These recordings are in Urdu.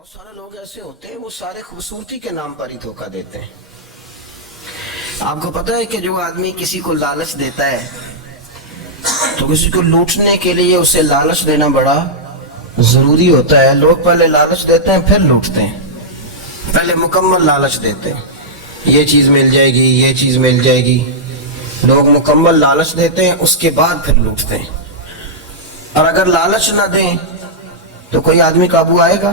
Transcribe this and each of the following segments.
بہت سارے لوگ ایسے ہوتے ہیں وہ سارے خوبصورتی کے نام پر ہی دھوکہ دیتے ہیں. آپ کو پتہ ہے کہ جو آدمی کسی کو لالچ دیتا ہے تو کسی کو لوٹنے کے لیے اسے لالچ دینا بڑا ضروری ہوتا ہے. لوگ پہلے لالچ دیتے ہیں پھر لوٹتے ہیں. پہلے مکمل لالچ دیتے ہیں, یہ چیز مل جائے گی, یہ چیز مل جائے گی. لوگ مکمل لالچ دیتے ہیں, اس کے بعد پھر لوٹتے ہیں. اور اگر لالچ نہ دیں تو کوئی آدمی قابو آئے گا؟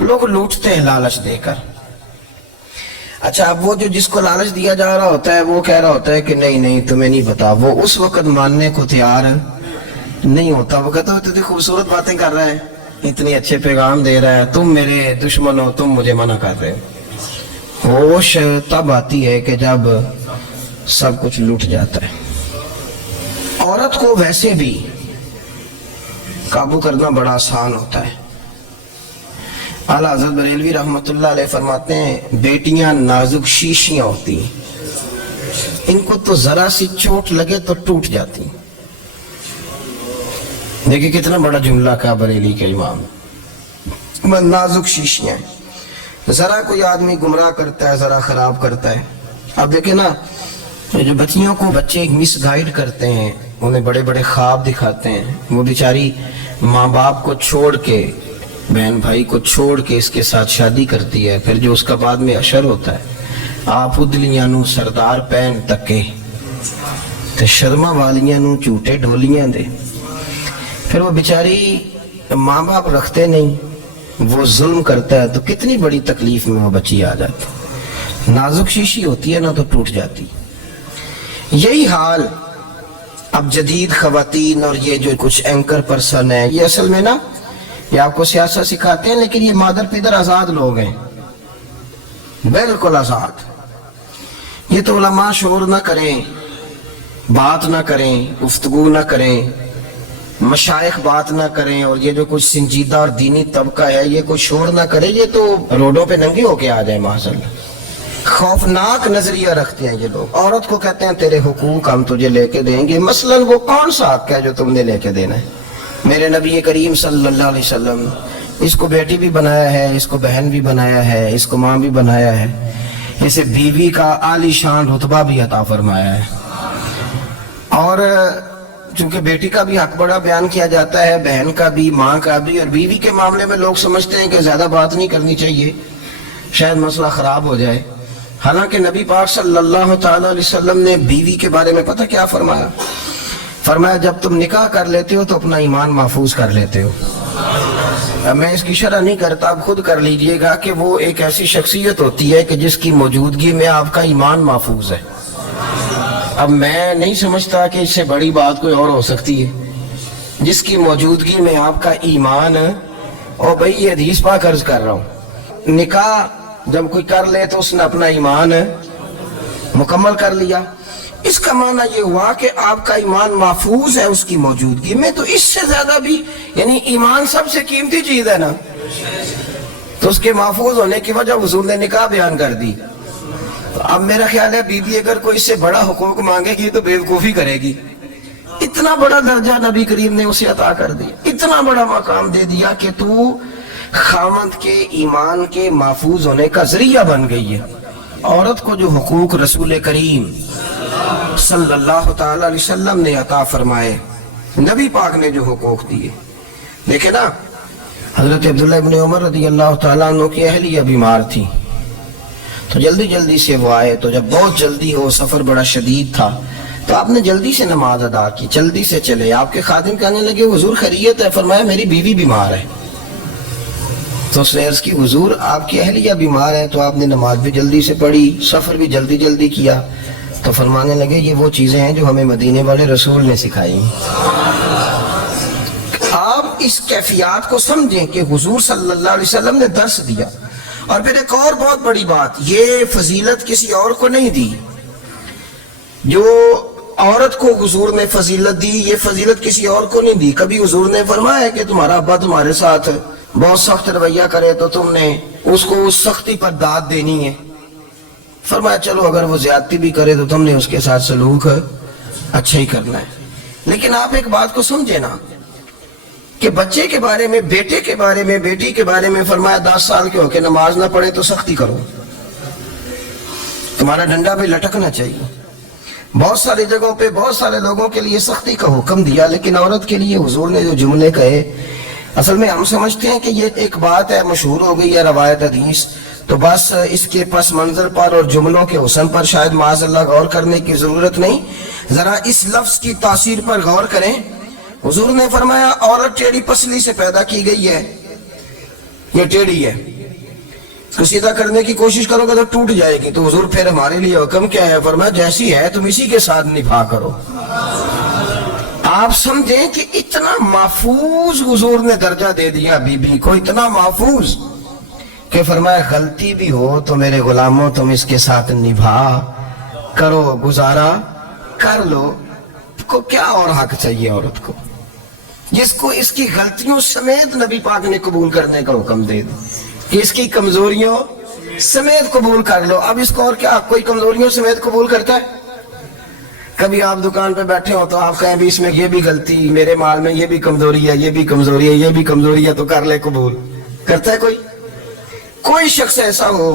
لوگ لوٹتے ہیں لالچ دے کر. اچھا, اب وہ جو جس کو لالچ دیا جا رہا ہوتا ہے وہ کہہ رہا ہوتا ہے کہ نہیں نہیں تمہیں نہیں پتا, وہ اس وقت ماننے کو تیار نہیں ہوتا. وہ کہتا ہے اتنی خوبصورت باتیں کر رہا ہے, اتنے اچھے پیغام دے رہا ہے, تم میرے دشمن ہو, تم مجھے منع کر رہے ہو. ہوش تب آتی ہے کہ جب سب کچھ لوٹ جاتا ہے. عورت کو ویسے بھی قابو کرنا بڑا آسان ہوتا ہے. اعلیٰ حضرت بریلوی رحمۃ اللہ علیہ فرماتے ہیں بیٹیاں نازک شیشیاں ہوتی ہیں, ان کو تو ذرا سی چوٹ لگے تو ٹوٹ جاتی. دیکھیں کتنا بڑا جملہ کہا بریلی کے امام, نازک شیشیاں. ذرا کوئی آدمی گمراہ کرتا ہے, ذرا خراب کرتا ہے. اب دیکھیں نا, جو بچیوں کو بچے مس گائیڈ کرتے ہیں, انہیں بڑے بڑے خواب دکھاتے ہیں, وہ بیچاری ماں باپ کو چھوڑ کے, بہن بھائی کو چھوڑ کے اس کے ساتھ شادی کرتی ہے. پھر جو اس کا بعد میں اشر ہوتا ہے, آپ ادلیاں نو سردار پہن تکے تے شرما والیاں نو جھوٹے ڈولیاں دے. پھر وہ بیچاری ماں باپ رکھتے نہیں, وہ ظلم کرتا ہے, تو کتنی بڑی تکلیف میں وہ بچی آ جاتی. نازک شیشی ہوتی ہے نا تو ٹوٹ جاتی. یہی حال اب جدید خواتین اور یہ جو کچھ اینکر پرسن ہیں, یہ اصل میں نا یہ آپ کو سیاست سکھاتے ہیں, لیکن یہ مادر پیدر آزاد لوگ ہیں, بالکل آزاد. یہ تو علماء شور نہ کریں, بات نہ کریں, گفتگو نہ کریں, مشائخ بات نہ کریں, اور یہ جو کچھ سنجیدہ اور دینی طبقہ ہے یہ کوئی شور نہ کرے, یہ تو روڈوں پہ ننگے ہو کے آ جائے. معاذاللہ خوفناک نظریہ رکھتے ہیں یہ لوگ. عورت کو کہتے ہیں تیرے حقوق ہم تجھے لے کے دیں گے. مثلاً وہ کون سا حق ہے جو تم نے لے کے دینا ہے؟ میرے نبی کریم صلی اللہ علیہ وسلم اس کو بیٹی بھی بنایا ہے, اس کو بہن بھی بنایا ہے, اس کو ماں بھی بنایا ہے, اسے بیوی کا عالی شان رتبہ بھی عطا فرمایا ہے. اور چونکہ بیٹی کا بھی حق بڑا بیان کیا جاتا ہے, بہن کا بھی, ماں کا بھی, اور بیوی کے معاملے میں لوگ سمجھتے ہیں کہ زیادہ بات نہیں کرنی چاہیے, شاید مسئلہ خراب ہو جائے. حالانکہ نبی پاک صلی اللہ تعالی علیہ وسلم نے بیوی کے بارے میں پتہ کیا فرمایا؟ فرمایا جب تم نکاح کر لیتے ہو تو اپنا ایمان محفوظ کر لیتے ہو. میں اس کی شرح نہیں کرتا, آپ خود کر لیجئے گا کہ وہ ایک ایسی شخصیت ہوتی ہے کہ جس کی موجودگی میں آپ کا ایمان محفوظ ہے. اب میں نہیں سمجھتا کہ اس سے بڑی بات کوئی اور ہو سکتی ہے, جس کی موجودگی میں آپ کا ایمان. اور بھئی یہ حدیث پاک عرض کر رہا ہوں, نکاح جب کوئی کر لے تو اس نے اپنا ایمان مکمل کر لیا. اس کا معنی یہ ہوا کہ آپ کا ایمان محفوظ ہے اس کی موجودگی میں. تو اس سے زیادہ بھی, یعنی ایمان سب سے قیمتی چیز ہے نا, تو اس کے محفوظ ہونے کی وجہ حضور نے نکاح بیان کر دی. تو اب میرا خیال ہے بیوی اگر کوئی اس سے بڑا حقوق مانگے گی تو بیوقوفی کرے گی. اتنا بڑا درجہ نبی کریم نے اسے عطا کر دیا, اتنا بڑا مقام دے دیا کہ تو خامند کے ایمان کے محفوظ ہونے کا ذریعہ بن گئی ہے. عورت کو جو حقوق رسول کریم صلی اللہ تعالی علیہ وسلم نے عطا فرمائے, نبی پاک نے جو حقوق دیے. دیکھیں نا, حضرت عبداللہ ابن عمر رضی اللہ تعالیٰ عنہ کی اہلیہ بیمار تھی, تو جلدی جلدی سے وہ آئے. تو جب بہت جلدی ہو, سفر بڑا شدید تھا, تو آپ نے جلدی سے نماز ادا کی, جلدی سے چلے. آپ کے خادم کہنے لگے حضور خیریت ہے؟ فرمایا میری بیوی بیمار ہے. تو اس نے عرض کی حضور آپ کی اہلیہ بیمار ہے, تو آپ نے نماز بھی جلدی سے پڑھی, سفر بھی جلدی جلدی کیا. تو فرمانے لگے یہ وہ چیزیں ہیں جو ہمیں مدینے والے رسول نے سکھائی. آپ اس کیفیات کو سمجھیں کہ حضور صلی اللہ علیہ وسلم نے درس دیا. اور پھر ایک اور بہت بڑی بات, یہ فضیلت کسی اور کو نہیں دی. جو عورت کو حضور نے فضیلت دی, یہ فضیلت کسی اور کو نہیں دی. کبھی حضور نے فرمایا کہ تمہارا ابا تمہارے ساتھ بہت سخت رویہ کرے تو تم نے اس کو اس سختی پر داد دینی ہے. فرمایا چلو اگر وہ زیادتی بھی کرے تو تم نے اس کے ساتھ سلوک اچھا ہی کرنا ہے. لیکن آپ ایک بات کو سمجھے نا, کہ بچے کے بارے میں، بیٹے کے بارے میں، بیٹی کے بارے میں فرمایا 10 سال کے ہو کے نماز نہ پڑھے تو سختی کرو، تمہارا ڈنڈا بھی لٹکنا چاہیے۔ بہت ساری جگہوں پہ بہت سارے لوگوں کے لیے سختی کا حکم دیا، لیکن عورت کے لیے حضور نے جو جملے کہے، اصل میں ہم سمجھتے ہیں کہ یہ ایک بات ہے، مشہور ہو گئی ہے روایت حدیث، تو بس اس کے پس منظر پر اور جملوں کے حسن پر شاید معاذ اللہ غور کرنے کی ضرورت نہیں۔ ذرا اس لفظ کی تاثیر پر غور کریں۔ حضور نے فرمایا عورت ٹیڑھی پسلی سے پیدا کی گئی ہے، یہ ٹیڑھی ہے، اس کو سیدھا کرنے کی کوشش کرو گے تو ٹوٹ جائے گی۔ تو حضور پھر ہمارے لیے حکم کیا ہے؟ فرمایا جیسی ہے تم اسی کے ساتھ نبھا کرو۔ آپ سمجھیں کہ اتنا محفوظ حضور نے درجہ دے دیا بی بی کو، اتنا محفوظ کہ فرمایا غلطی بھی ہو تو میرے غلاموں تم اس کے ساتھ نبھا کرو، گزارا کر لو۔ کو کیا اور حق چاہیے عورت کو، جس کو اس کی غلطیوں سمیت نبی پاک نے قبول کرنے کا حکم دے دیا کہ اس کی کمزوریوں سمیت قبول کر لو۔ اب اس کو اور کیا، کوئی کمزوریوں سمیت قبول کرتا ہے؟ کبھی آپ دکان پہ بیٹھے ہو تو آپ کہیں بھی اس میں یہ بھی غلطی، میرے مال میں یہ بھی کمزوری ہے، یہ بھی کمزوری ہے، یہ بھی کمزوری ہے، تو کر لے قبول؟ کرتا ہے کوئی؟ کوئی شخص ایسا ہو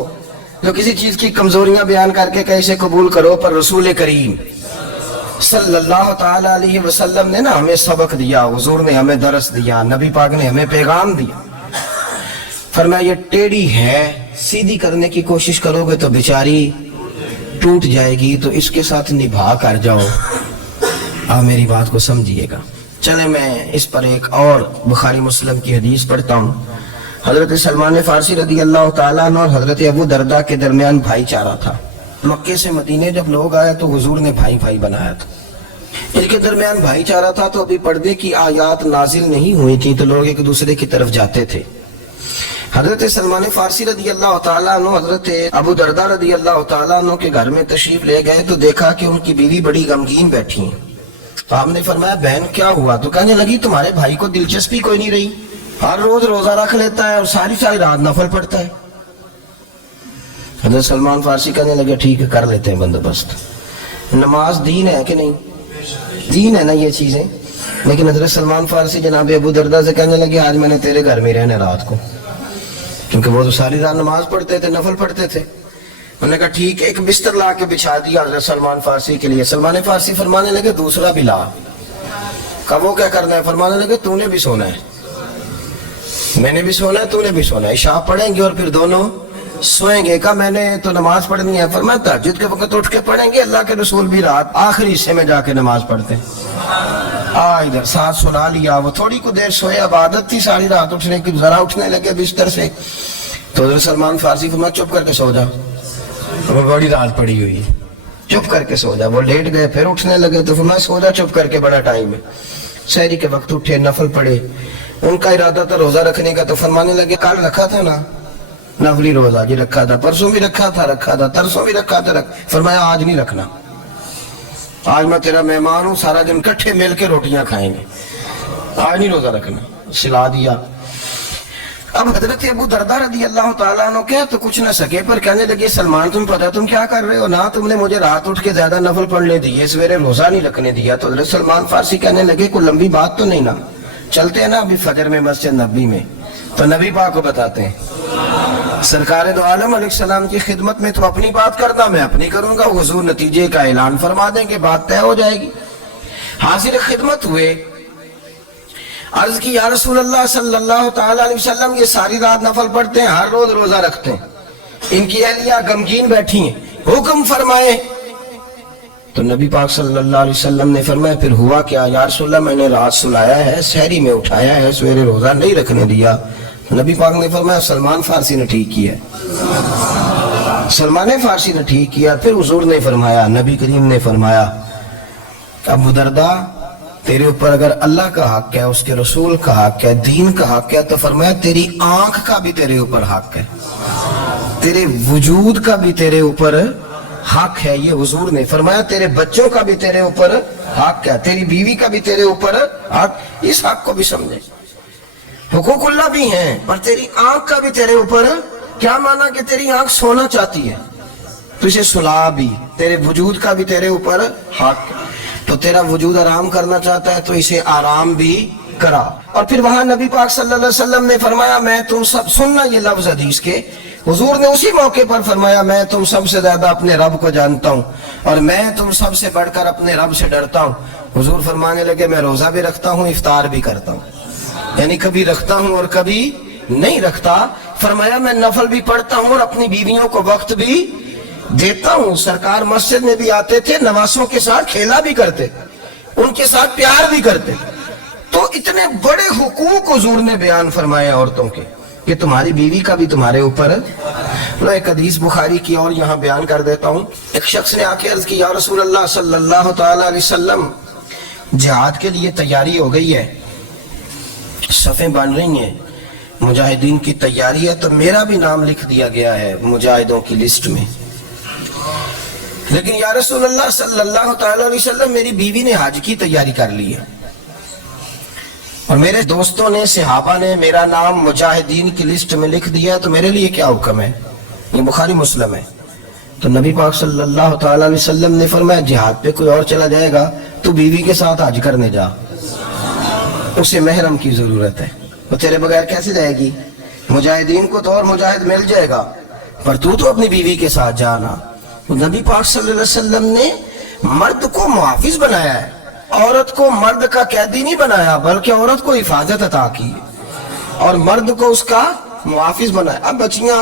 جو کسی چیز کی کمزوریاں بیان کر کے کہ اسے قبول کرو؟ پر رسول کریم صلی اللہ تعالی علیہ وسلم نے نا ہمیں سبق دیا، حضور نے ہمیں درس دیا، نبی پاک نے ہمیں پیغام دیا۔ فرمایا یہ ٹیڑھی ہے، سیدھی کرنے کی کوشش کرو گے تو بیچاری ٹوٹ جائے گی، تو اس کے ساتھ نبھا کر جاؤ۔ آپ میری بات کو سمجھیے گا۔ چلے میں اس پر ایک اور بخاری مسلم کی حدیث پڑھتا ہوں۔ حضرت سلمان فارسی رضی اللہ تعالیٰ عنہ اور حضرت ابو دردہ کے درمیان بھائی چارہ تھا۔ مکے سے مدینے جب لوگ آئے تو حضور نے بھائی بھائی بنایا تھا، ان کے درمیان بھائی چارہ تھا، تو ابھی پردے کی آیات نازل نہیں ہوئی تھی، تو لوگ ایک دوسرے کی طرف جاتے تھے۔ حضرت سلمان فارسی رضی اللہ تعالیٰ عنہ حضرت ابو دردہ رضی اللہ تعالیٰ عنہ کے گھر میں تشریف لے گئے تو دیکھا کہ ان کی بیوی بڑی غمگین بیٹھی ہیں۔ تو آپ نے فرمایا بہن کیا ہوا؟ تو کہنے لگی تمہارے بھائی کو دلچسپی کوئی نہیں رہی، ہر روز روزہ رکھ لیتا ہے اور ساری ساری رات نفل پڑھتا ہے۔ حضرت سلمان فارسی کہنے لگے ٹھیک ہے کر لیتے ہیں بندوبست۔ نماز دین ہے کہ نہیں؟ دین ہے نا یہ چیزیں۔ لیکن حضرت سلمان فارسی جناب ابو دردہ سے کہنے لگے آج میں نے تیرے گھر میں رہنا رات کو، کیونکہ وہ تو ساری رات نماز پڑھتے تھے، نفل پڑھتے تھے۔ انہوں نے کہا ٹھیک ہے، ایک بستر لا کے بچھا دیا حضرت سلمان فارسی کے لیے۔ سلمان فارسی فرمانے لگے دوسرا بھی لا۔ کہا وہ کیا کرنا ہے؟ فرمانے لگے تو نے بھی سونا ہے، میں نے بھی سونا ہے، تو نے بھی سونا ہے، عشاء پڑھیں گے اور پھر دونوں سوئیں گے۔ کہا میں نے تو نماز پڑھنی ہے۔ فرمایا تہجد کے وقت اٹھ کے پڑھیں گے، اللہ کے رسول بھی رات آخری حصے میں جا کے نماز پڑھتے ہیں۔ ادھر ساتھ سنا لیا، وہ تھوڑی کو دیر سوئے، اب عادت تھی ساری رات اٹھنے کی، ذرا اٹھنے لگے بستر سے تو حضرت سلمان فارسی فرمایا چپ کر کے سو جا، بڑی رات پڑی ہوئی ہے، چپ کر کے سو جا۔ وہ لیٹ گئے، پھر اٹھنے لگے تو فرمایا سو جا چپ کر کے، بڑا ٹائم ہے۔ سحری کے وقت اٹھے، نفل پڑھے، ان کا ارادہ تھا روزہ رکھنے کا، تو فرمانے لگے کل رکھا تھا نا نفلی روزہ، جی رکھا تھا، پرسوں بھی رکھا تھا، ترسوں بھی رکھا تھا۔ فرمایا آج نہیں رکھنا، آج میں تیرا مہمان ہوں، سارا دن کٹھے مل کے روٹیاں کھائیں گے، آج نہیں روزہ رکھنا، سلا دیا۔ اب حضرت ابو دردہ رضی اللہ تعالیٰ عنہ کیا تو کچھ نہ سکے، پر کہنے لگے سلمان تم پتہ تم کیا کر رہے ہو، نہ تم نے مجھے رات اٹھ کے زیادہ نفل پڑھنے دیے، سویرے روزہ نہیں رکھنے دیا۔ تو حضرت سلمان فارسی کہنے لگے کوئی لمبی بات تو نہیں نا، چلتے ہیں نا ابھی فجر میں مسجد نبی میں، تو نبی پاک کو بتاتے ہیں۔ سرکار دو عالم علیہ السلام کی خدمت میں تو اپنی بات کرنا، میں اپنی کروں گا، حضور نتیجے کا اعلان فرما دیں گے، بات طے ہو جائے گی۔ حاضر خدمت ہوئے، عرض کی یا رسول اللہ صلی اللہ تعالیٰ علیہ وسلم یہ ساری رات نفل پڑھتے ہیں، ہر روز روزہ رکھتے ہیں، ان کی اہلیہ غمگین بیٹھی ہیں، حکم فرمائے۔ تو نبی پاک صلی اللہ علیہ وسلم نے فرمایا پھر ہوا کیا؟ یا رسول اللہ میں نے رات سلایا ہے، سحری میں اٹھایا ہے، سویرے روزہ نہیں رکھنے دیا۔ نبی پاک نے فرمایا سلمان فارسی نے ٹھیک کیا، سلمان فارسی نے ٹھیک کیا۔ پھر حضور نے فرمایا، نبی کریم نے فرمایا ابو دردہ تیرے اوپر اگر اللہ کا حق ہے، اس کے رسول کا حق ہے، دین کا حق ہے، تو فرمایا تیری آنکھ کا بھی تیرے اوپر حق ہے، تیرے وجود کا بھی تیرے اوپر حق ہے۔ یہ حضور نے فرمایا تیرے بچوں کا بھی تیرے اوپر حق ہے، تیری بیوی کا بھی تیرے اوپر حق۔ اس حق کو بھی سمجھے، حقوق اللہ بھی ہیں، پر تیری آنکھ کا بھی تیرے اوپر کیا مانا کہ تیری آنکھ سونا چاہتی ہے تو اسے سلا بھی، تیرے وجود کا بھی تیرے اوپر حق ہے، تو تیرا وجود آرام کرنا چاہتا ہے تو اسے آرام بھی کرا. اور پھر وہاں نبی پاک صلی اللہ علیہ وسلم نے فرمایا میں تم سب سننا یہ لفظ حدیث کے. حضور نے اسی موقع پر فرمایا میں تم سب سے زیادہ اپنے رب کو جانتا ہوں اور میں تم سب سے بڑھ کر اپنے رب سے ڈرتا ہوں. حضور فرمانے لگے میں روزہ بھی رکھتا ہوں افطار بھی کرتا ہوں, یعنی کبھی رکھتا ہوں اور کبھی نہیں رکھتا. فرمایا میں نفل بھی پڑھتا ہوں اور اپنی بیویوں کو وقت بھی دیتا ہوں. سرکار مسجد میں بھی آتے تھے, نوازوں کے ساتھ کھیلا بھی کرتے, ان کے ساتھ پیار بھی کرتے. تو اتنے بڑے حقوق حضور نے بیان فرمائے عورتوں کے کہ تمہاری بیوی کا بھی تمہارے اوپر. میں ایک حدیث بخاری کی اور یہاں بیان کر دیتا ہوں. ایک شخص نے آ کے عرض کی یا رسول اللہ صلی اللہ تعالی علیہ وسلم جہاد کے لیے تیاری ہو گئی ہے, صفیں بن رہی ہیں, مجاہدین کی تیاری ہے, تو میرا بھی نام لکھ دیا گیا ہے مجاہدوں کی لسٹ میں, لیکن یا رسول اللہ صلی اللہ تعالی علیہ وسلم میری بیوی نے حج کی تیاری کر لی ہے اور میرے دوستوں نے صحابہ نے میرا نام مجاہدین کی لسٹ میں لکھ دیا ہے, تو میرے لیے کیا حکم ہے؟ یہ بخاری مسلم ہے. تو نبی پاک صلی اللہ تعالی علیہ وسلم نے فرمایا جہاد پہ کوئی اور چلا جائے گا تو بیوی کے ساتھ حج کرنے جا, اسے محرم کی ضرورت ہے, وہ تیرے بغیر کیسے جائے گی؟ مجاہدین کو تو اور مجاہد مل جائے گا پر تو اپنی بیوی کے ساتھ جانا. نبی پاک صلی اللہ علیہ وسلم نے مرد کو محافظ بنایا ہے, عورت کو مرد کا قیدی نہیں بنایا بلکہ عورت کو حفاظت عطا کی اور مرد کو اس کا محافظ بنایا. اب بچیاں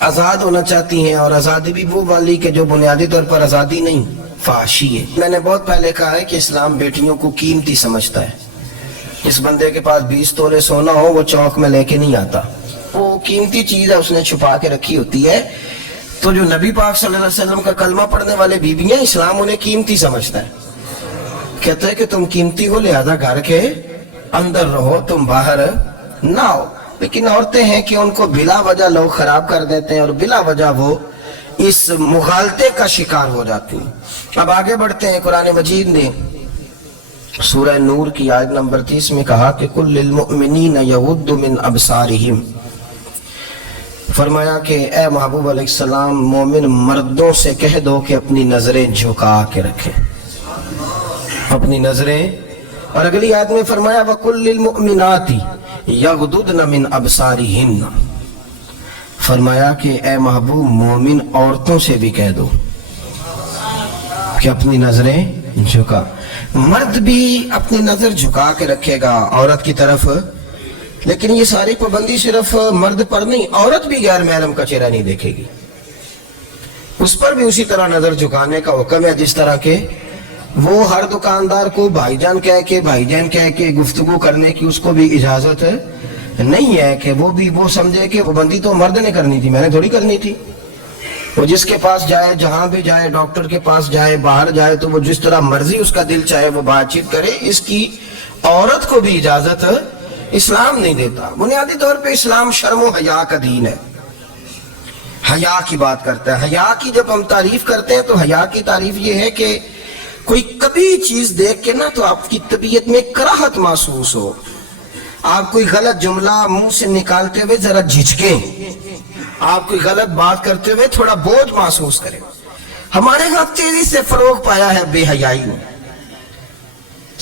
آزاد ہونا چاہتی ہیں اور آزادی بھی وہ والی کہ جو بنیادی طور پر آزادی نہیں, فحاشی ہے. میں نے بہت پہلے کہا ہے کہ اسلام بیٹیوں کو قیمتی سمجھتا ہے. اس بندے کے پاس 20 تولے سونا ہو وہ چوک میں لے کے نہیں آتا, وہ قیمتی چیز ہے اس نے چھپا کے رکھی ہوتی ہے. تو جو نبی پاک صلی اللہ علیہ وسلم کا کلمہ پڑھنے والے بیویاں, اسلام انہیں قیمتی سمجھتا ہے, کہتا ہے کہ تم قیمتی ہو لہذا گھر کے اندر رہو, تم باہر نہ ہو. لیکن عورتیں ہیں کہ ان کو بلا وجہ لوگ خراب کر دیتے ہیں اور بلا وجہ وہ اس مغالطے کا شکار ہو جاتی ہیں. اب آگے بڑھتے ہیں. قرآن مجید نے سورہ نور کی آیت نمبر 30 میں کہا کہ کل للمؤمنین یغضوا من ابصارہم, فرمایا کہ اے محبوب علیہ السلام مومن مردوں سے کہہ دو کہ اپنی نظریں جھکا کے رکھیں, اپنی نظریں. اور اگلی آیت میں فرمایا وَقُلْ لِلْمُؤْمِنَاتِ يَغْضُضْنَ مِنْ أَبْصَارِهِنَّ, فرمایا کہ اے محبوب مومن عورتوں سے بھی کہہ دو کہ اپنی نظریں جھکا. مرد بھی اپنی نظر جھکا کے رکھے گا عورت کی طرف, لیکن یہ ساری پابندی صرف مرد پر نہیں, عورت بھی غیر محرم کا چہرہ نہیں دیکھے گی, اس پر بھی اسی طرح نظر جھکانے کا حکم ہے جس طرح کہ وہ ہر دکاندار کو بھائی جان کہہ کے گفتگو کرنے کی اس کو بھی اجازت نہیں ہے کہ وہ سمجھے کہ پابندی تو مرد نے کرنی تھی, میں نے تھوڑی کرنی تھی. وہ جس کے پاس جائے, جہاں بھی جائے, ڈاکٹر کے پاس جائے, باہر جائے, تو وہ جس طرح مرضی اس کا دل چاہے وہ بات چیت کرے, اس کی عورت کو بھی اجازت اسلام نہیں دیتا. بنیادی طور پہ اسلام شرم و حیا کا دین ہے, حیا کی بات کرتا ہے. حیا کی جب ہم تعریف کرتے ہیں تو حیا کی تعریف یہ ہے کہ کوئی کبھی چیز دیکھ کے نا تو آپ کی طبیعت میں کراہت محسوس ہو, آپ کوئی غلط جملہ منہ سے نکالتے ہوئے ذرا جھجکیں, آپ کوئی غلط بات کرتے ہوئے تھوڑا بوجھ محسوس کریں. ہمارے ہاں تیزی سے فروغ پایا ہے بے حیائی میں.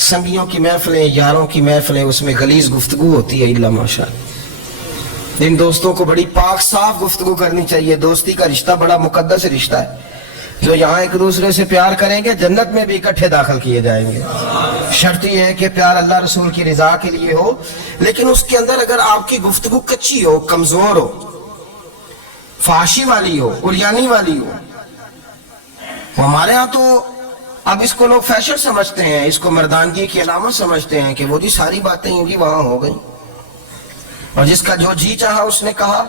سنگیوں کی محفلیں, یاروں کی محفلیں, اس میں غلیظ گفتگو ہوتی ہے. اللہ ماشاءاللہ ان دوستوں کو بڑی پاک صاف گفتگو کرنی چاہیے. دوستی کا رشتہ بڑا مقدس رشتہ ہے, جو یہاں ایک دوسرے سے پیار کریں گے جنت میں بھی اکٹھے داخل کیے جائیں گے. شرط یہ ہے کہ پیار اللہ رسول کی رضا کے لیے ہو, لیکن اس کے اندر اگر آپ کی گفتگو کچی ہو, کمزور ہو, فحاشی والی ہو, عریانی والی ہو. ہمارے ہاں تو اب اس کو لوگ فیشن سمجھتے ہیں, اس کو مردانگی کی علامت سمجھتے ہیں کہ وہ جی ساری باتیں جی وہاں ہو گئی, اور جس کا جو جی چاہا اس نے کہا.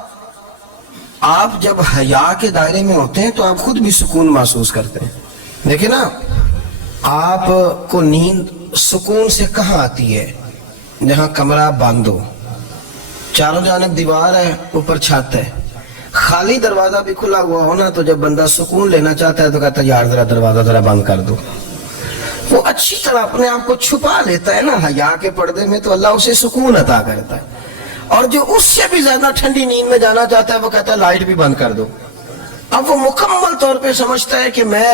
آپ جب حیا کے دائرے میں ہوتے ہیں تو آپ خود بھی سکون محسوس کرتے ہیں. دیکھیں نا, آپ کو نیند سکون سے کہاں آتی ہے؟ جہاں کمرہ بند ہو, چاروں جانب دیوار ہے, اوپر چھت ہے, خالی دروازہ بھی کھلا ہوا ہونا تو جب بندہ سکون لینا چاہتا ہے تو کہتا ہے یار ذرا دروازہ ذرا بند کر دو. وہ اچھی طرح اپنے آپ کو چھپا لیتا ہے نا حیا کے پردے میں, تو اللہ اسے سکون عطا کرتا ہے. اور جو اس سے بھی زیادہ ٹھنڈی نیند میں جانا چاہتا ہے وہ کہتا ہے لائٹ بھی بند کر دو. اب وہ مکمل طور پہ سمجھتا ہے کہ میں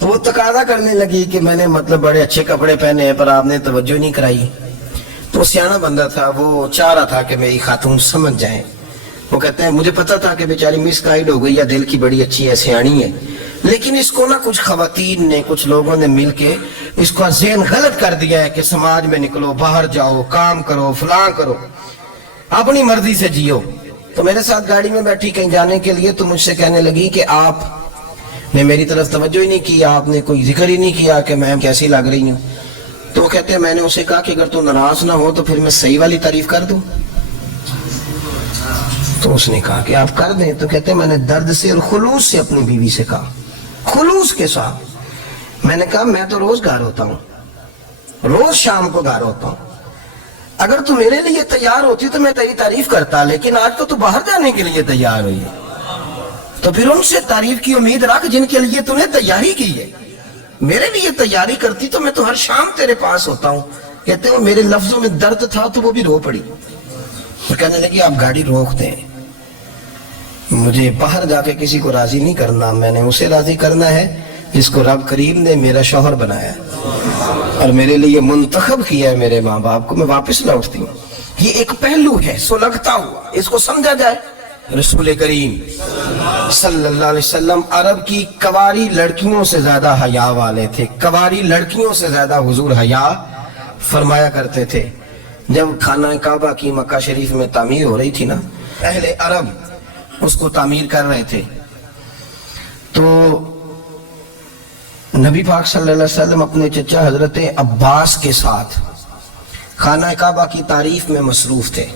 تو وہ تقاضا کرنے لگی کہ میں نے مطلب بڑے اچھے کپڑے پہنے ہیں پر آپ نے توجہ نہیں کرائی. تو سیانا بندہ تھا, وہ چاہ رہا تھا کہ میری خاتون سمجھ جائیں. وہ کہتے ہیں مجھے پتا تھا کہ بیچاری مس گائیڈ ہو گئی یا دل کی بڑی اچھی ہے, سیانی ہے, لیکن اس کو نا کچھ خواتین نے, کچھ لوگوں نے مل کے اس کا ذہن غلط کر دیا ہے کہ سماج میں نکلو, باہر جاؤ, کام کرو, فلاں کرو, اپنی مرضی سے جیو. تو میرے ساتھ گاڑی میں بیٹھی کہیں جانے کے لیے, تو مجھ سے کہنے لگی کہ آپ نے میری طرف توجہ ہی نہیں کی, آپ نے کوئی ذکر ہی نہیں کیا کہ میں کیسی لگ رہی ہوں. تو وہ کہتے ہیں میں نے اسے کہا کہ اگر تو ناراض نہ ہو تو پھر میں صحیح والی تعریف کر دوں. تو اس نے کہا کہ آپ کر دیں. تو کہتے ہیں میں نے درد سے اور خلوص سے اپنی بیوی سے کہا, خلوص کے ساتھ. میں نے کہا میں تو روز گھر ہوتا ہوں, روز شام کو گھر ہوتا ہوں, اگر تو میرے لیے تیار ہوتی تو میں تیری تعریف کرتا, لیکن آج تو باہر جانے کے لیے تیار ہوئی ہے, تو پھر ان سے تعریف کی امید رکھ جن کے لیے تو نے تیاری کی ہے. میرے لیے تیاری کرتی تو میں تو ہر شام تیرے پاس ہوتا ہوں. کہتے ہیں میرے لفظوں میں درد تھا تو وہ بھی رو پڑی. اور کہنے لگی آپ گاڑی روک دیں, مجھے باہر جا کے کسی کو راضی نہیں کرنا, میں نے اسے راضی کرنا ہے جس کو رب کریم نے میرا شوہر بنایا ہے اور میرے لیے منتخب کیا ہے میرے ماں باپ کو. میں واپس لوٹتی ہوں. یہ ایک پہلو ہے سلگتا ہوا, اس کو سمجھا جائے. رسول کریم صلی اللہ علیہ وسلم عرب کی کواری لڑکیوں سے زیادہ حیا والے تھے, کواری لڑکیوں سے زیادہ حضور حیا فرمایا کرتے تھے. جب خانہ کعبہ کی مکہ شریف میں تعمیر ہو رہی تھی نا, اہل عرب اس کو تعمیر کر رہے تھے, تو نبی پاک صلی اللہ علیہ وسلم اپنے چچا حضرت عباس کے ساتھ خانہ کعبہ کی تعریف میں مصروف تھے.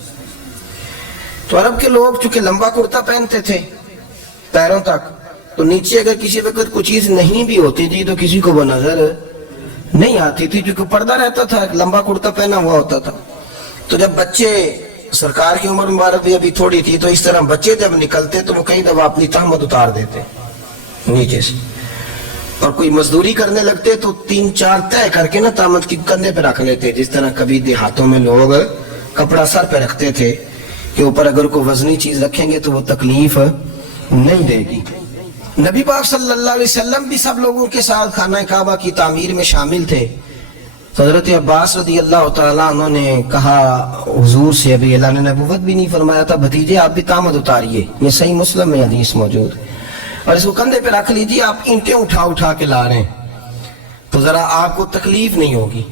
تو عرب کے لوگ چونکہ لمبا کرتا پہنتے تھے پیروں تک, تو نیچے اگر کسی وقت کوئی چیز نہیں بھی ہوتی تھی تو کسی کو وہ نظر نہیں آتی تھی, کیونکہ پردہ رہتا تھا, لمبا کرتا پہنا ہوا ہوتا تھا. تو جب بچے, سرکار کی عمر مبارک بھی ابھی تھوڑی تھی, تو اس طرح بچے جب نکلتے تو وہ کئی دفعہ اپنی تہمت اتار دیتے نیچے سے, اور کوئی مزدوری کرنے لگتے تو 3-4 طے کر کے نا تہمت کی کندھے پہ رکھ لیتے, جس طرح کبھی دیہاتوں میں لوگ کپڑا سر پہ رکھتے تھے کہ اوپر اگر کوئی وزنی چیز رکھیں گے تو وہ تکلیف نہیں دے گی. نبی پاک صلی اللہ علیہ وسلم بھی سب لوگوں کے ساتھ خانہ کعبہ کی تعمیر میں شامل تھے. حضرت عباس رضی اللہ تعالیٰ انہوں نے کہا حضور سے, ابھی اللہ نے نبوت بھی نہیں فرمایا تھا, بھتیجے آپ بھی تہمت اتاریے, یہ صحیح مسلم میں حدیث موجود ہے, اور اس کو کندھے پہ رکھ لیجیے, آپ اینٹیں اٹھا کے لا رہے ہیں تو ذرا آپ کو تکلیف نہیں ہوگی.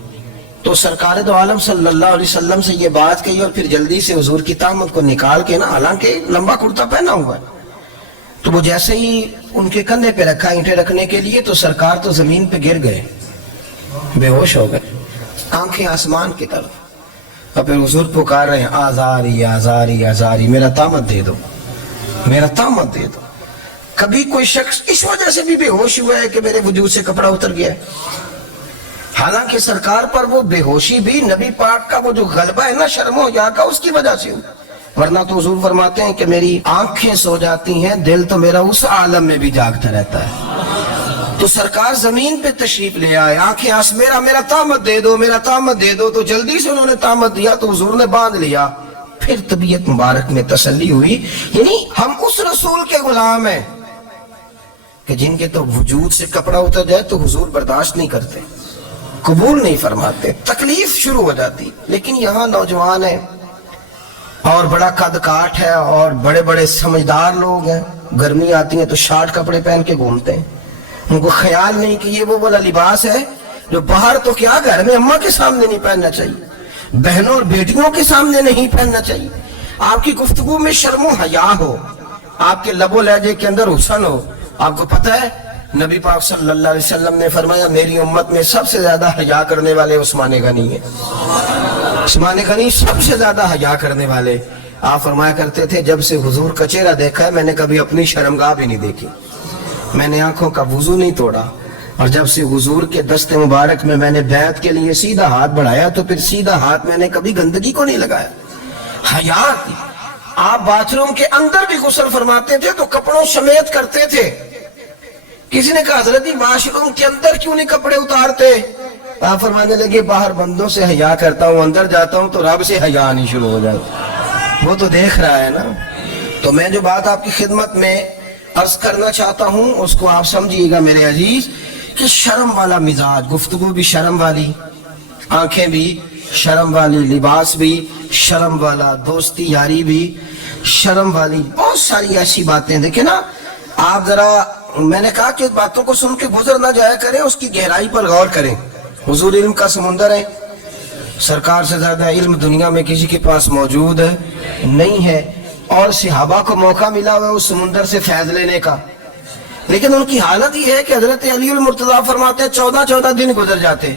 تو سرکار دو عالم صلی اللہ علیہ وسلم سے یہ بات کہی, اور پھر جلدی سے حضور کی تہمت کو نکال کے نا, حالانکہ لمبا کرتا پہنا ہوا ہے, تو وہ جیسے ہی ان کے کندھے پہ رکھا اینٹیں رکھنے کے لیے, تو سرکار تو زمین پہ گر گئے, بے ہوش ہو گئے, آنکھیں آسمان کی طرف, اور پھر حضور پکار رہے ہیں آزاری آزاری آزاری, میرا تہمت دے دو, میرا تہمت دے دو. کبھی کوئی شخص اس وجہ سے بھی بے ہوش ہوا ہے کہ میرے وجود سے کپڑا اتر گیا ہے؟ حالانکہ سرکار پر وہ بے ہوشی بھی نبی پاک کا وہ جو غلبہ ہے نا شرم و حیا کا, اس کی وجہ سے ہوا, ورنہ تو حضور فرماتے ہیں کہ میری آنکھیں سو جاتی ہیں, دل تو میرا اس عالم میں بھی جاگتا رہتا ہے. تو سرکار زمین پہ تشریف لے آئے, آنکھیں میرا تہمت دے دو, میرا تہمت دے دو. تو جلدی سے انہوں نے تہمت دیا تو حضور نے باندھ لیا. پھر طبیعت مبارک میں تسلی ہوئی, یعنی ہم اس رسول کے غلام ہیں کہ جن کے تو وجود سے کپڑا اتر جائے تو حضور برداشت نہیں کرتے, قبول نہیں فرماتے, تکلیف شروع ہو جاتی. لیکن یہاں نوجوان ہیں اور بڑا قد کاٹ ہے اور بڑے بڑے سمجھدار لوگ ہیں, گرمی آتی ہے تو شارٹ کپڑے پہن کے گھومتے ہیں, ان کو خیال نہیں کہ یہ وہ والا لباس ہے جو باہر تو کیا گھر میں اماں کے سامنے نہیں پہننا چاہیے, بہنوں اور بیٹیوں کے سامنے نہیں پہننا چاہیے. آپ کی گفتگو میں شرم و حیا ہو, آپ کے لب و لہجے کے اندر حسن ہو. آپ کو پتہ ہے نبی پاک صلی اللہ علیہ وسلم نے فرمایا میری امت میں سب سے زیادہ حیا کرنے والے عثمان غنی ہیں, عثمان غنی سب سے زیادہ حیا کرنے والے. آپ فرمایا کرتے تھے جب سے حضور کا چہرہ دیکھا ہے میں نے کبھی اپنی شرمگاہ بھی نہیں دیکھی, میں نے آنکھوں کا وضو نہیں توڑا, اور جب سے حضور کے دست مبارک میں نے بیعت کے لیے سیدھا ہاتھ بڑھایا تو پھر سیدھا ہاتھ میں نے کبھی گندگی کو نہیں لگایا. حیا کی. آپ باتھ روم کے اندر بھی غسل فرماتے تھے تو کپڑوں سمیت کرتے تھے. کسی نے کہا حضرت واش روم کے اندر کیوں نہیں کپڑے اتارتے؟ آپ فرمانے لگے باہر بندوں سے حیا کرتا ہوں, اندر جاتا ہوں تو رب سے حیا نہیں شروع ہو جاتا, وہ تو دیکھ رہا ہے نا. تو میں جو بات آپ کی خدمت میں عرض کرنا چاہتا ہوں اس کو آپ سمجھیے گا میرے عزیز, کہ شرم والا مزاج, گفتگو بھی شرم والی, آنکھیں بھی شرم والی, لباس بھی شرم والا, دوستی یاری بھی شرم والی, بہت ساری ایسی باتیں. دیکھیں نا آپ ذرا, میں نے کہا کہ باتوں کو سن کے گزر نہ جایا کریں, اس کی گہرائی پر غور کریں. حضور علم کا سمندر ہے, سرکار سے زیادہ علم دنیا میں کسی کے پاس موجود نہیں ہے, اور صحابہ کو موقع ملا ہوا اس سمندر سے فیض لینے کا. لیکن ان کی حالت یہ ہے کہ حضرت علی المرتضیٰ فرماتے ہیں 14 دن گزر جاتے,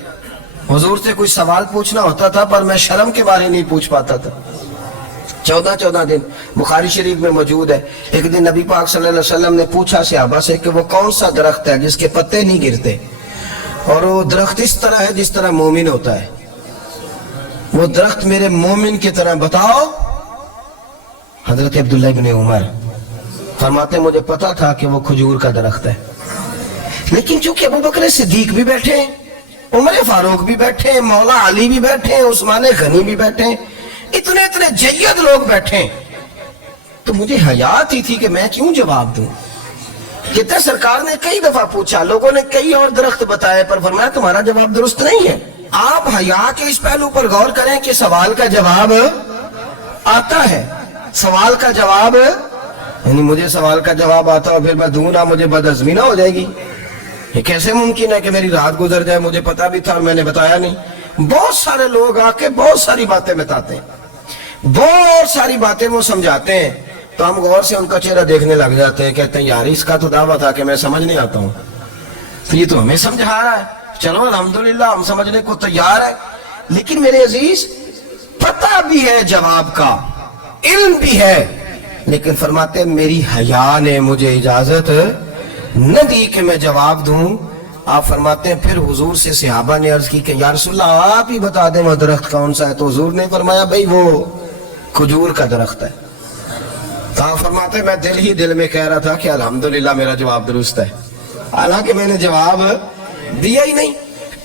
حضور سے کوئی سوال پوچھنا ہوتا تھا پر میں شرم کے بارے نہیں پوچھ پاتا تھا. 14 دن بخاری شریف میں موجود ہے. ایک دن نبی پاک صلی اللہ علیہ وسلم نے پوچھا صحابہ سے کہ وہ کون سا درخت ہے جس کے پتے نہیں گرتے, اور وہ درخت اس طرح ہے جس طرح مومن ہوتا ہے, وہ درخت میرے مومن کی طرح بتاؤ. حضرت عبداللہ ابن عمر فرماتے مجھے پتا تھا کہ وہ کھجور کا درخت ہے, لیکن چونکہ ابو بکر صدیق بھی بیٹھے, عمر فاروق بھی بیٹھے, مولا علی بھی بیٹھے, عثمان غنی بھی بیٹھے, اتنے جید لوگ بیٹھے, تو مجھے حیا آتی تھی کہ میں کیوں جواب دوں. کہتے سرکار نے کئی دفعہ پوچھا, لوگوں نے کئی اور درخت بتائے, پر فرمایا تمہارا جواب درست نہیں ہے. آپ حیا کے اس پہلو پر غور کریں کہ سوال کا جواب آتا ہے, سوال کا جواب, یعنی مجھے سوال کا جواب آتا اور پھر میں دوں نہ, مجھے بدعزمی نہ ہو جائے گی. یہ کیسے ممکن ہے کہ میری رات گزر جائے, مجھے پتا بھی تھا اور میں نے بتایا نہیں. بہت سارے لوگ آ کے بہت ساری باتیں بتاتے ہیں, بہت ساری باتیں وہ سمجھاتے ہیں, تو ہم غور سے ان کا چہرہ دیکھنے لگ جاتے ہیں, کہتے ہیں یار اس کا تو دعویٰ تھا کہ میں سمجھ نہیں آتا ہوں, تو یہ تو ہمیں سمجھا رہا ہے, چلو الحمدللہ ہم سمجھنے کو تیار ہے. لیکن میرے عزیز پتہ بھی ہے جواب کا, علم بھی ہے, لیکن فرماتے ہیں میری حیا نے مجھے اجازت نہ دی کہ میں جواب دوں. آپ فرماتے ہیں پھر حضور سے صحابہ نے عرض کی کہ یا رسول اللہ آپ ہی بتا دیں وہ درخت کون سا ہے, تو حضور نے فرمایا بھئی وہ کھجور کا درخت ہے. تو آپ فرماتے ہیں میں دل میں کہہ رہا تھا کہ الحمدللہ میرا جواب درست ہے, حالانکہ میں نے جواب دیا ہی نہیں.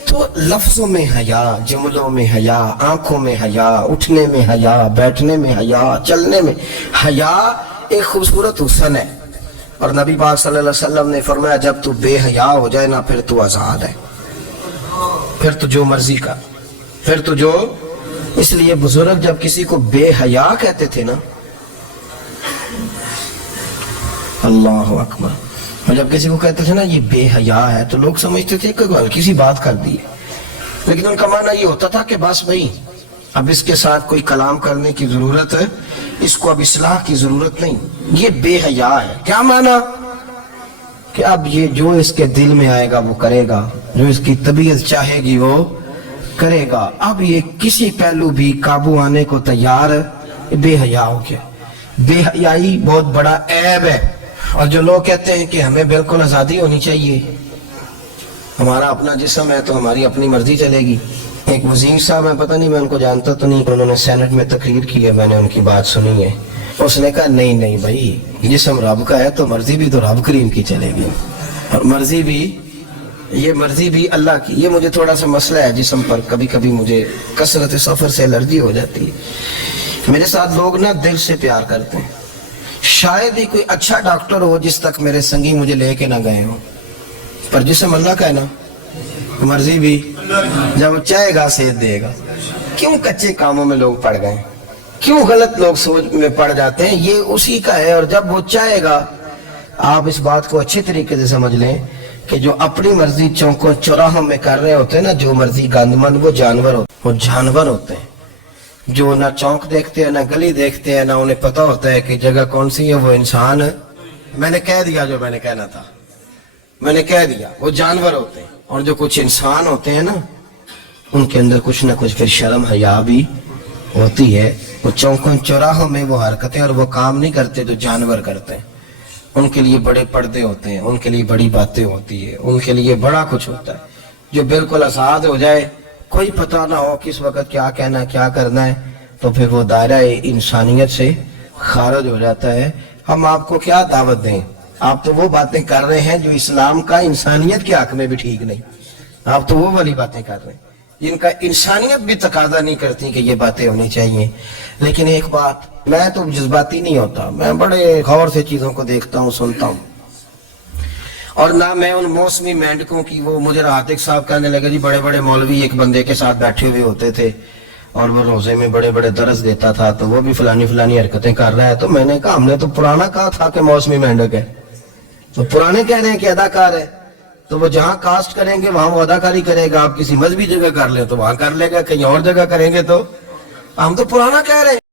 تو لفظوں میں حیا, جملوں میں حیا, آنکھوں میں حیا, اٹھنے میں حیا, بیٹھنے میں حیا, چلنے میں حیا ایک خوبصورت حسن ہے. اور نبی پاک صلی اللہ علیہ وسلم نے فرمایا جب تو بے حیا ہو جائے نا پھر تو آزاد ہے, پھر تو جو مرضی کا, پھر تو جو. اس لیے بزرگ جب کسی کو بے حیا کہتے تھے نا, اللہ اکبر, اور جب کسی کو کہتے تھے نا یہ بے حیا ہے, تو لوگ سمجھتے تھے کہ ہلکی سی بات کر دی, لیکن ان کا معنی یہ ہوتا تھا کہ بس بھئی اب اس کے ساتھ کوئی کلام کرنے کی ضرورت ہے, اس کو اب اصلاح کی ضرورت نہیں, یہ بے حیا ہے. کیا معنی کہ اب یہ جو اس کے دل میں آئے گا وہ کرے گا, جو اس کی طبیعت چاہے گی وہ کرے گا, اب یہ کسی پہلو بھی قابو آنے کو تیار ہے, بے حیا ہو گیا. بے حیائی بہت بڑا عیب ہے. اور جو لوگ کہتے ہیں کہ ہمیں بالکل آزادی ہونی چاہیے, ہمارا اپنا جسم ہے تو ہماری اپنی مرضی چلے گی. ایک وزیر صاحب ہیں, پتہ نہیں میں ان کو جانتا تو نہیں, انہوں نے سینٹ میں تقریر کی ہے, میں نے ان کی بات سنی ہے. اس نے کہا نہیں بھائی جسم رب کا ہے تو مرضی بھی تو رب کریم کی چلے گی, اور مرضی بھی اللہ کی. یہ مجھے تھوڑا سا مسئلہ ہے جسم پر, کبھی مجھے کثرت سفر سے الرجی ہو جاتی ہے. میرے ساتھ لوگ نا دل سے پیار کرتے ہیں, شاید ہی کوئی اچھا ڈاکٹر ہو جس تک میرے سنگی مجھے لے کے نہ گئے ہوں, پر جسم اللہ کا ہے نا, مرضی بھی جب چاہے گا صحت دے گا. کیوں کچے کاموں میں لوگ پڑ گئے, کیوں غلط لوگ سوچ میں پڑ جاتے ہیں, یہ اسی کا ہے. اور جب وہ چاہے گا, آپ اس بات کو اچھے طریقے سے سمجھ لیں کہ جو اپنی مرضی چوکوں چوراہوں میں کر رہے ہوتے ہیں نا, جو مرضی گندمند, وہ جانور ہوتے ہیں, جو نہ چونک دیکھتے ہیں نہ گلی دیکھتے ہیں, نہ انہیں پتہ ہوتا ہے کہ جگہ کون سی ہے. وہ انسان, میں نے کہہ دیا جو میں نے کہنا تھا, میں نے کہہ دیا, وہ جانور ہوتے ہیں. اور جو کچھ انسان ہوتے ہیں نا, ان کے اندر کچھ نہ کچھ پھر شرم حیا بھی ہوتی ہے. وہ چوکوں چوراہوں میں وہ حرکتیں اور وہ کام نہیں کرتے جو جانور کرتے ہیں. ان کے لیے بڑے پردے ہوتے ہیں, ان کے لیے بڑی باتیں ہوتی ہے, ان کے لیے بڑا کچھ ہوتا ہے. جو بالکل آزاد ہو جائے, کوئی پتہ نہ ہو کس وقت کیا کہنا کیا کرنا ہے, تو پھر وہ دائرہ انسانیت سے خارج ہو جاتا ہے. ہم آپ کو کیا دعوت دیں, آپ تو وہ باتیں کر رہے ہیں جو اسلام کا انسانیت کے حق میں بھی ٹھیک نہیں. آپ تو وہ والی باتیں کر رہے ہیں جن کا انسانیت بھی تقاضا نہیں کرتی کہ یہ باتیں ہونی چاہیے. لیکن ایک بات, میں تو جذباتی نہیں ہوتا, میں بڑے غور سے چیزوں کو دیکھتا ہوں, سنتا ہوں, اور نہ میں ان موسمی مینڈکوں کی. وہ مجھے عاطق صاحب کہنے لگے جی بڑے بڑے مولوی ایک بندے کے ساتھ بیٹھے ہوئے ہوتے تھے اور وہ روزے میں بڑے بڑے درس دیتا تھا تو وہ بھی فلانی حرکتیں کر رہا ہے. تو میں نے کہا ہم نے تو پرانا کہا تھا کہ موسمی مینڈک ہے, تو پرانے کہہ رہے ہیں کہ اداکار ہے. تو وہ جہاں کاسٹ کریں گے وہاں وہ اداکاری کرے گا. آپ کسی مذہبی جگہ کر لیں تو وہاں کر لے گا, کہیں اور جگہ کریں گے تو ہم تو پرانا کہہ رہے ہیں.